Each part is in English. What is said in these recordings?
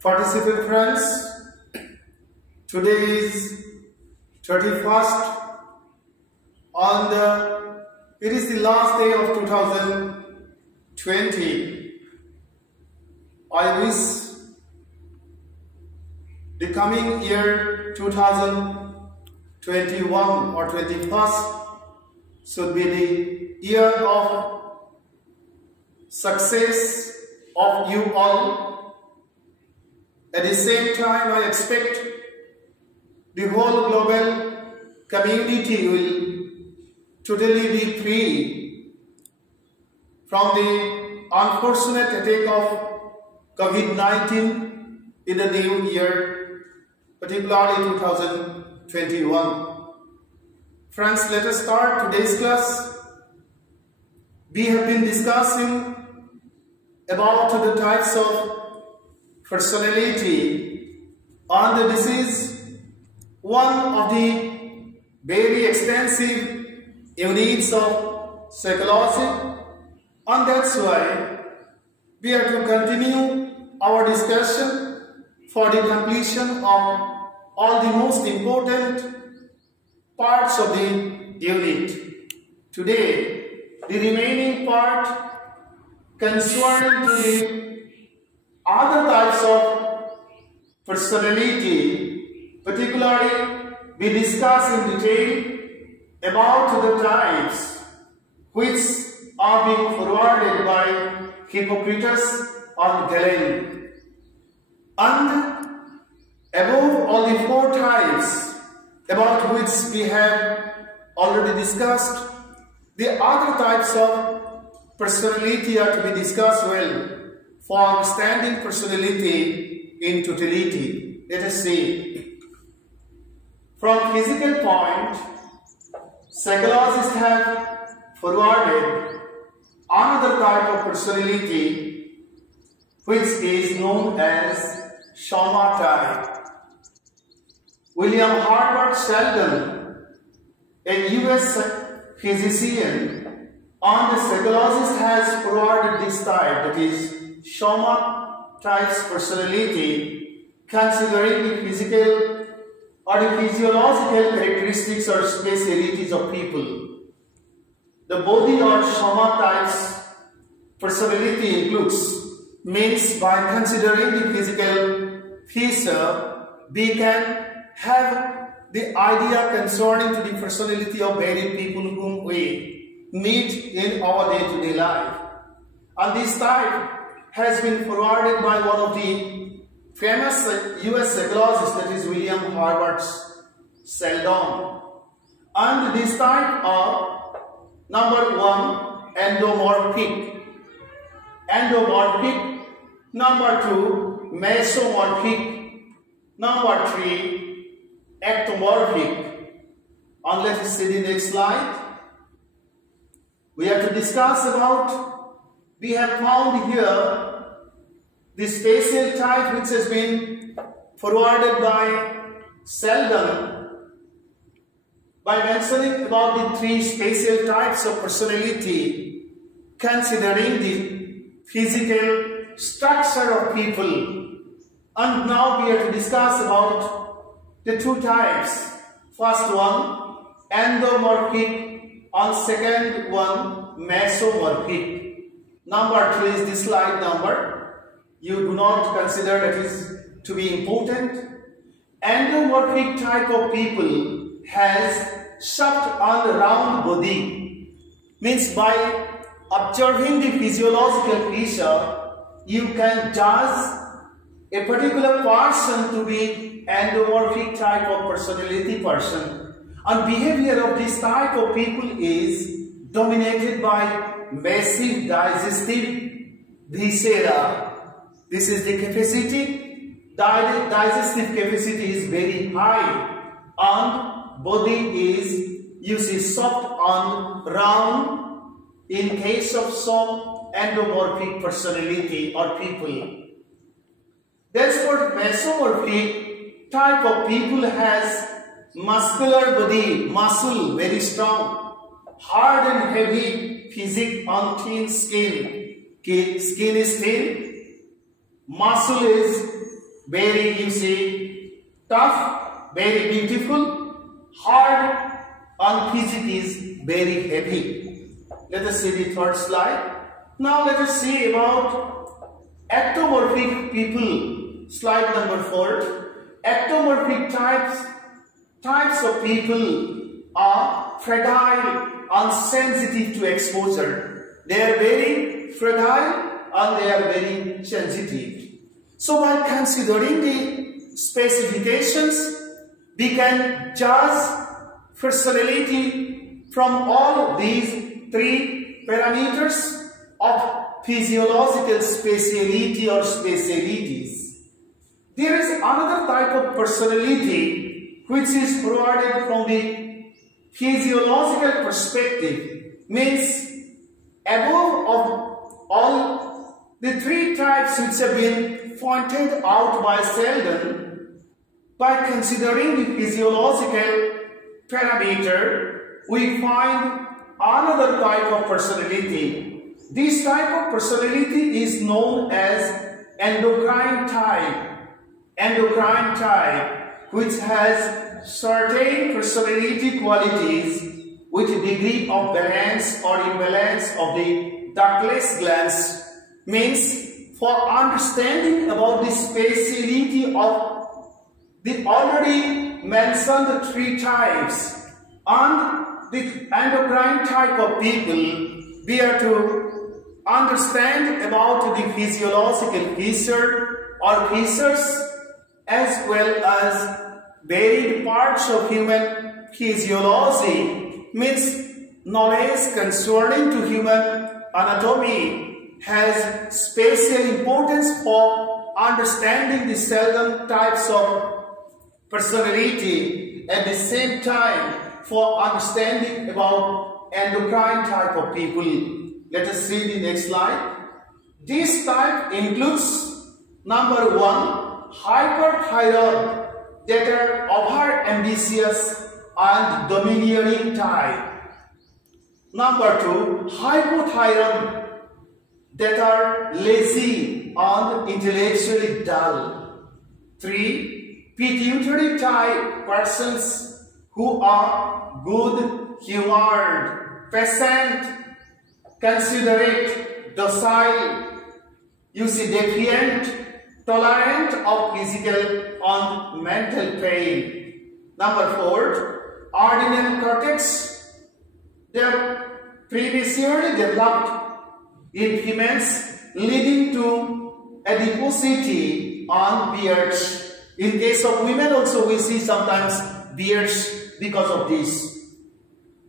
Participant friends, today is 31st it is the last day of 2020. I wish the coming year 2021 or 21st should be the year of success of you all. At the same time, I expect the whole global community will totally be free from the unfortunate attack of COVID-19 in the new year, particularly 2021. Friends, let us start today's class. We have been discussing about the types of personality, and this is one of the very extensive units of psychology, and that's why we are to continue our discussion for the completion of all the most important parts of the unit. Today, the remaining part concerning to the other types of personality, particularly we discuss in detail about the types which are being forwarded by Hippocrates and Galen. And above all the four types about which we have already discussed, the other types of personality are to be discussed well for understanding personality in totality. Let us see. From physical point, psychologists have forwarded another type of personality which is known as Soma type. William Herbert Sheldon, a US physician and a psychologist, has forwarded this type, that is Soma type's personality, considering the physical or the physiological characteristics or specialities of people. The body or Soma type's personality includes, means by considering the physical feature, we can have the idea concerning to the personality of varied people whom we meet in our day-to-day life. And this type has been forwarded by one of the famous US psychologists, that is William Herbert Sheldon. And this type are, number one, endomorphic. Number two, mesomorphic. Number three, ectomorphic. And let us see the next slide. We have to discuss about, we have found here the spatial type which has been forwarded by Sheldon by mentioning about the three spatial types of personality, considering the physical structure of people. And now we have to discuss about the two types. First one, endomorphic, and second one, mesomorphic. Number 3 is the slide number. You do not consider that is to be important. Endomorphic type of people has soft and round body. Means by observing the physiological feature, you can judge a particular person to be endomorphic type of personality person. And behavior of this type of people is dominated by massive digestive viscera. This is the capacity. Digestive capacity is very high, and body is, you see, soft and round in case of some endomorphic personality or people. Therefore, mesomorphic type of people has muscular body, muscle very strong, hard and heavy physique and thin skin. Skin is thin, muscle is very, you see, tough, very beautiful, hard, and physic is very heavy. Let us see the third slide. Now let us see about ectomorphic people. Slide number 4. Ectomorphic types of people are fragile and sensitive to exposure. They are very fragile and they are very sensitive. So by considering the specifications, we can judge personality from all these 3 parameters of physiological speciality or specialities. There is another type of personality which is provided from the physiological perspective, means above of all the 3 types which have been pointed out by Sheldon. By considering the physiological parameter, we find another type of personality. This type of personality is known as endocrine type. Endocrine type, which has certain personality qualities with degree of balance or imbalance of the ductless glands, means for understanding about the speciality of the already mentioned 3 types and the endocrine type of people, we are to understand about the physiological feature or features as well as varied parts of human physiology, means knowledge concerning to human anatomy has special importance for understanding the Sheldon types of personality, at the same time for understanding about endocrine type of people. Let us see the next slide. This type includes number 1, hyperthyroid, that are over-ambitious and domineering type. Number 2, hypothyroid, that are lazy and intellectually dull. 3, pituitary type persons who are good-humored, patient, considerate, docile, defiant, tolerant of physical and mental pain. Number 4, ordinal cortex. They are previously developed in females, leading to adiposity and beards. In case of women also we see sometimes beards because of this.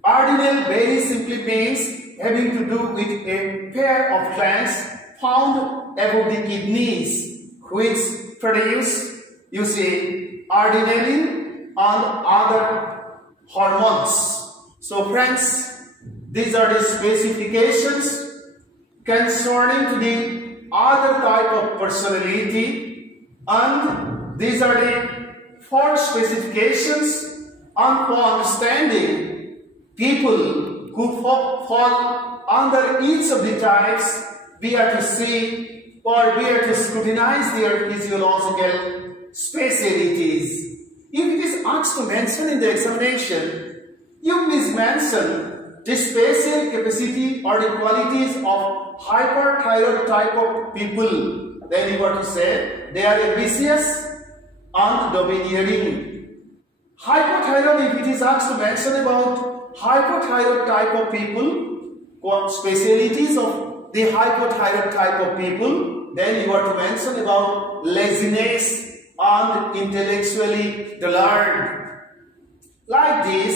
Ordinal very simply means having to do with a pair of glands found above the kidneys, which produce, adrenaline and other hormones. So friends, these are the specifications concerning to the other type of personality, and these are the 4 specifications and for understanding people who fall under each of the types. We are to see or we are to scrutinize their physiological specialities. If it is asked to mention in the examination, you please mention the special capacity or the qualities of hyperthyroid type of people. Then you are to say they are ambitious and domineering. Hypothyroid, if it is asked to mention about hypothyroid type of people, specialities of the hypothyroid type of people, then you are to mention about laziness and intellectually dullard. Like this,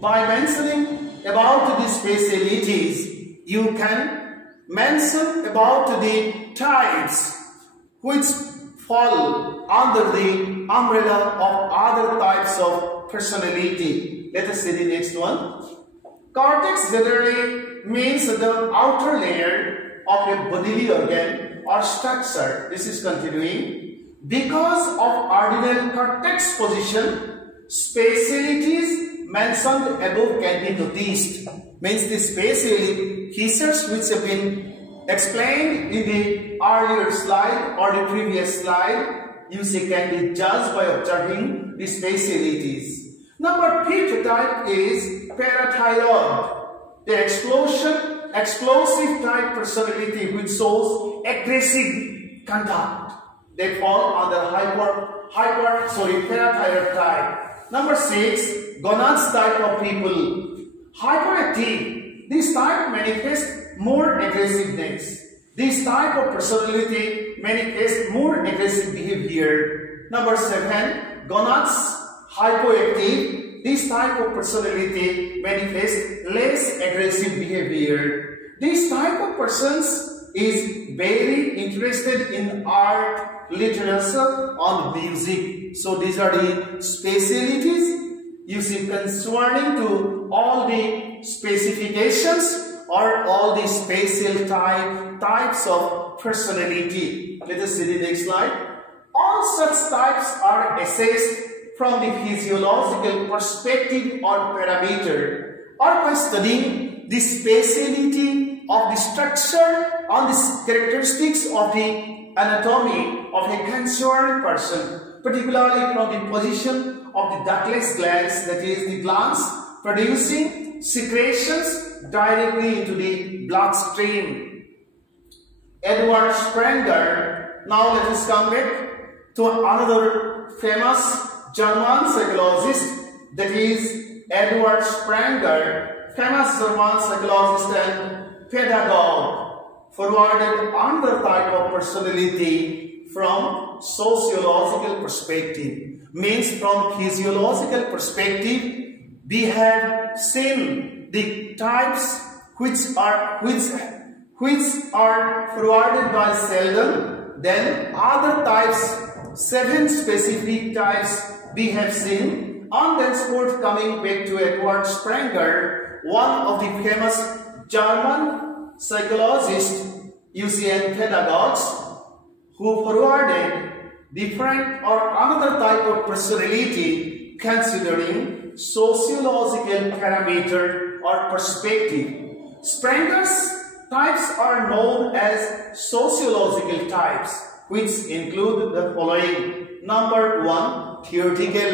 by mentioning about the specialities, you can mention about the types which fall under the umbrella of other types of personality. Let us see the next one. Cortex generally means the outer layer of a bodily organ or structure. This is continuing. Because of ordinal cortex position, specialities mentioned above can be noticed. Means the special features which have been explained in the earlier slide or the previous slide you see, can be judged by observing the specialities. Number 5th type is parathyroid, the explosive type personality which shows aggressive conduct. They fall under parathyroid type. Number 6, gonads type of people. Hyperactive. This type manifests more aggressiveness. This type of personality manifests more aggressive behavior. Number 7, gonads hypoactive. This type of personality manifests less aggressive behavior. This type of persons is very interested in art, literature, and music. So these are the specialties you see concerning to all the specifications or all the spatial types of personality. Let us see the next slide. All such types are assessed from the physiological perspective or parameter, or by studying the speciality of the structure and the characteristics of the anatomy of a concerned person, particularly from the position of the ductless glands, that is the glands producing secretions directly into the bloodstream. Edward Spranger. Now let us come back to another famous German psychologist, that is Edward Spranger, famous German psychologist and pedagogue, forwarded another type of personality from sociological perspective. Means from physiological perspective, we have seen the types which are forwarded by Sheldon. Then other types, 7 specific types we have seen. And thenceforth, coming back to Edward Spranger, one of the famous German psychologists, and pedagogues, who forwarded different or another type of personality considering sociological parameter or perspective. Spranger's types are known as sociological types, which include the following. Number 1, theoretical.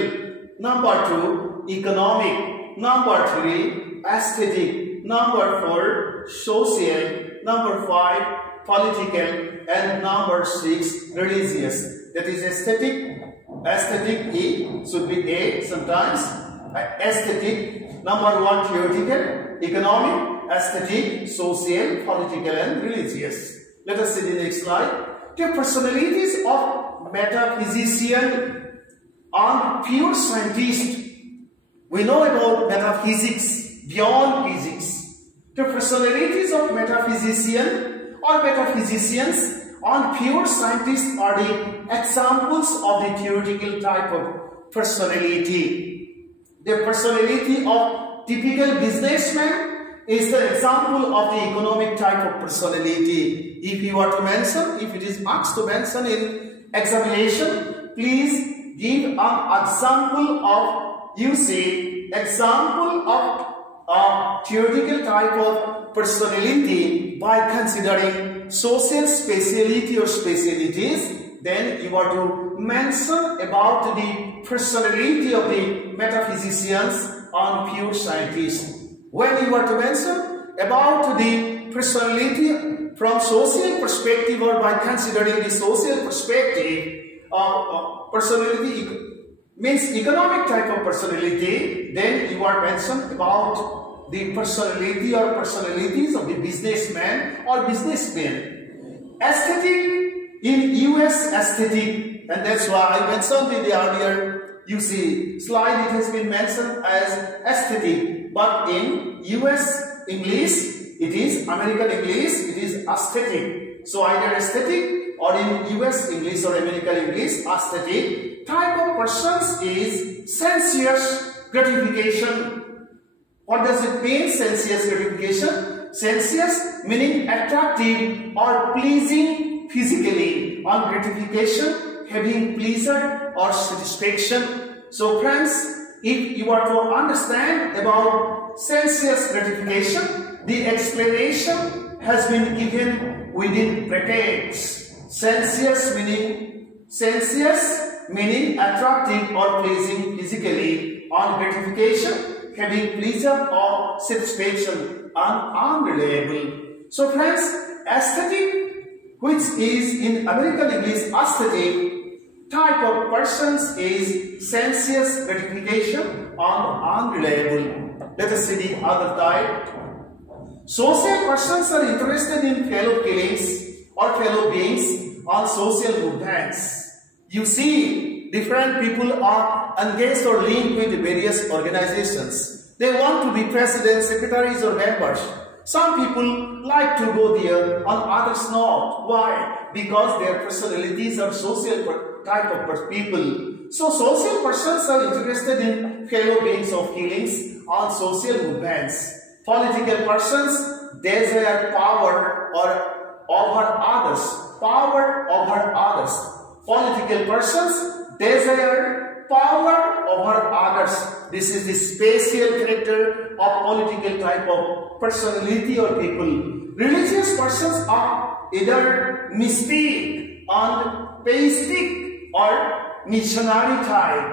Number 2, economic. Number 3, aesthetic. Number 4, social. Number 5, political. And number 6, religious. That is aesthetic. Aesthetic E should be A sometimes. Aesthetic. Number 1, theoretical, economic, aesthetic, social, political, and religious. Let us see the next slide. The personalities of metaphysician and pure scientist. We know about metaphysics, beyond physics. The personalities of metaphysician or metaphysicians and pure scientists are the examples of the theoretical type of personality. The personality of typical businessman is the example of the economic type of personality. If you are to mention, if it is asked to mention in examination, please give an example of, example of a theoretical type of personality by considering social speciality or specialities. Then you are to mention about the personality of the metaphysicians and pure scientists. When you are to mention about the personality from social perspective or by considering the social perspective, personality means economic type of personality, then you are mentioned about the personality or personalities of the businessman or businessmen. Aesthetic, in US aesthetic, and that's why I mentioned in the earlier slide, it has been mentioned as aesthetic, but in US English, it is American English, it is aesthetic. So either aesthetic or in US English or American English, aesthetic type of persons is sensuous gratification. What does it mean, sensuous gratification? Sensuous meaning attractive or pleasing physically, and gratification having pleasure or satisfaction. So friends, if you are to understand about sensuous gratification, the explanation has been given within brackets. Sensuous meaning Sensuous meaning attractive or pleasing physically, on gratification, having pleasure or satisfaction, and unreliable. So friends, aesthetic, which is in American English aesthetic, type of persons is sensuous gratification and unreliable. Let us see the other type. Social persons are interested in fellow feelings or fellow beings on social movements. You see, different people are engaged or linked with various organizations. They want to be presidents, secretaries or members. Some people like to go there and others not. Why? Because their personalities are social type of people. So social persons are interested in fellow beings of feelings on social movements. Political persons desire power or over others. Power over others. Political persons desire power over others. This is the special character of political type of personality or people. Religious persons are either mystic and theistic or missionary type.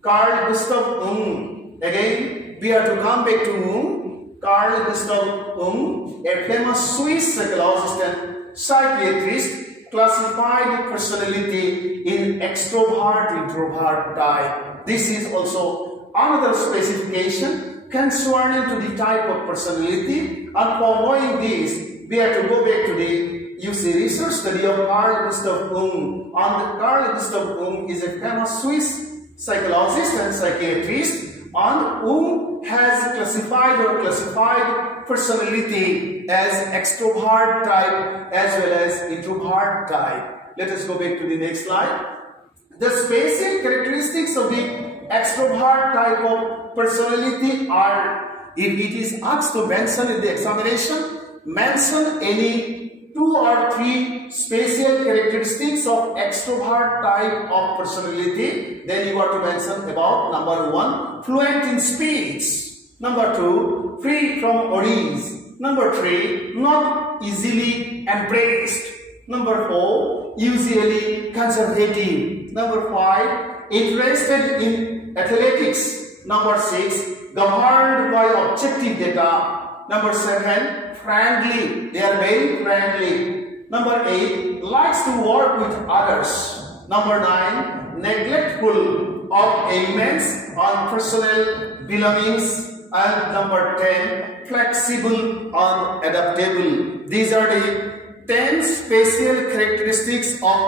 Carl Gustav Jung. Again, we have to come back to Jung. Carl Gustav Jung, a famous Swiss psychologist and psychiatrist, classified personality in extrovert, introvert type. This is also another specification concerning to the type of personality. And for knowing this, we have to go back to the research study of Carl Gustav Jung. And Carl Gustav Jung is a famous Swiss psychologist and psychiatrist. And Jung has classified personality as extrovert type as well as introvert type. Let us go back to the next slide. The special characteristics of the extrovert type of personality are, if it is asked to mention in the examination, mention any 2 or 3 special characteristics of extrovert type of personality, then you are to mention about number 1, fluent in speech. Number 2, free from worries. Number 3, not easily embraced. Number 4, usually conservative. Number 5, interested in athletics. Number 6, governed by objective data. Number 7, friendly. They are very friendly. Number 8, likes to work with others. Number 9, neglectful of elements on personal belongings. And number 10, flexible and adaptable. These are the 10 special characteristics of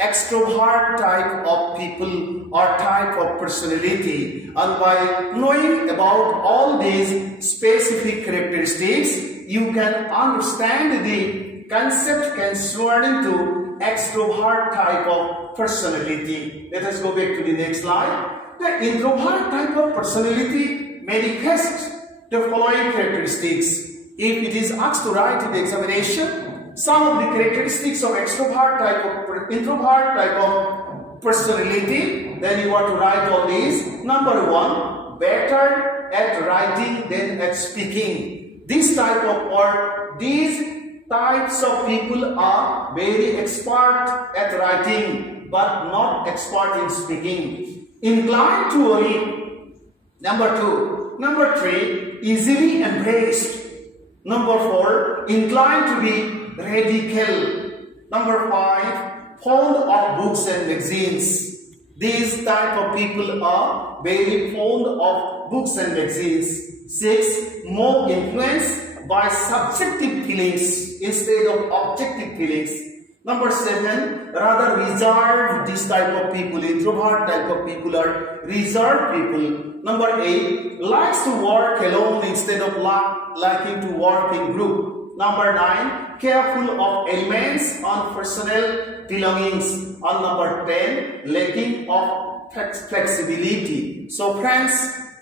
extrovert type of people or type of personality. And by knowing about all these specific characteristics, you can understand the concept concerning to extrovert type of personality. Let us go back to the next slide. The introvert type of personality manifests the following characteristics. If it is asked to write in the examination, some of the characteristics of extrovert type of introvert type of personality, then you are to write all these. Number 1, better at writing than at speaking. This type of or these types of people are very expert at writing but not expert in speaking. Inclined to worry. Number 2. Number 3, easily embraced. Number 4, inclined to be radical. Number 5, fond of books and magazines. These type of people are very fond of books and magazines. 6, more influenced by subjective feelings instead of objective feelings. Number 7, rather reserved. This type of people, introvert type of people, are reserved people. Number 8, likes to work alone instead of liking to work in group. Number 9, careful of elements on personal belongings. And number 10, lacking of flexibility. So friends,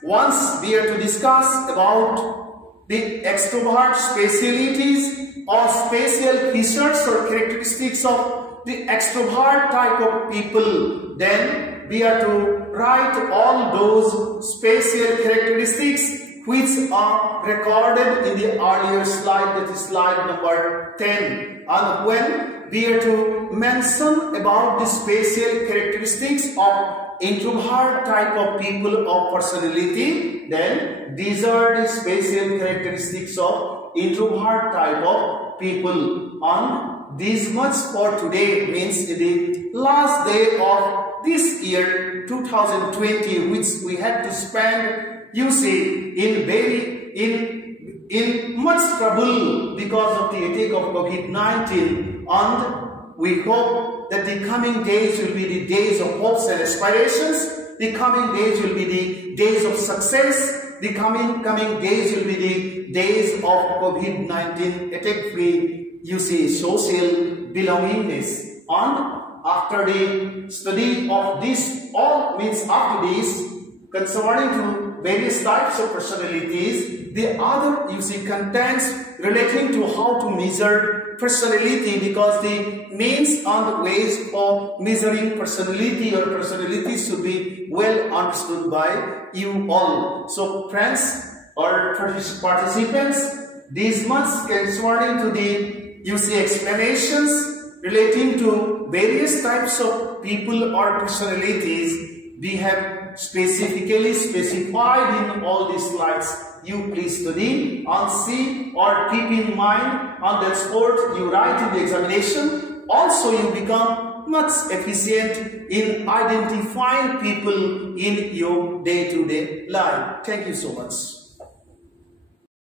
once we are to discuss about the extrovert specialities or special features or characteristics of the extrovert type of people, then we are to write all those special characteristics which are recorded in the earlier slide, that is slide number 10. And when we are to mention about the special characteristics of introvert type of people of personality, then these are the special characteristics of introvert type of people. And this much for today, means the last day of this year 2020, which we had to spend, you see, in much trouble because of the attack of COVID-19. And we hope that the coming days will be the days of hopes and aspirations. The coming days will be the days of success. The coming days will be the days of COVID-19 attack-free, you see, social belongingness. And after the study of this, all means after this, concerning to various types of personalities, the other, you see, contents relating to how to measure personality, because the means and the ways of measuring personality or personalities should be well understood by you all. So friends or participants, this much concerning to the, you see, explanations relating to various types of people or personalities we have specifically specified in all these slides. You please study and see or keep in mind, and that sport you write in the examination. Also you become much efficient in identifying people in your day-to-day life. Thank you so much.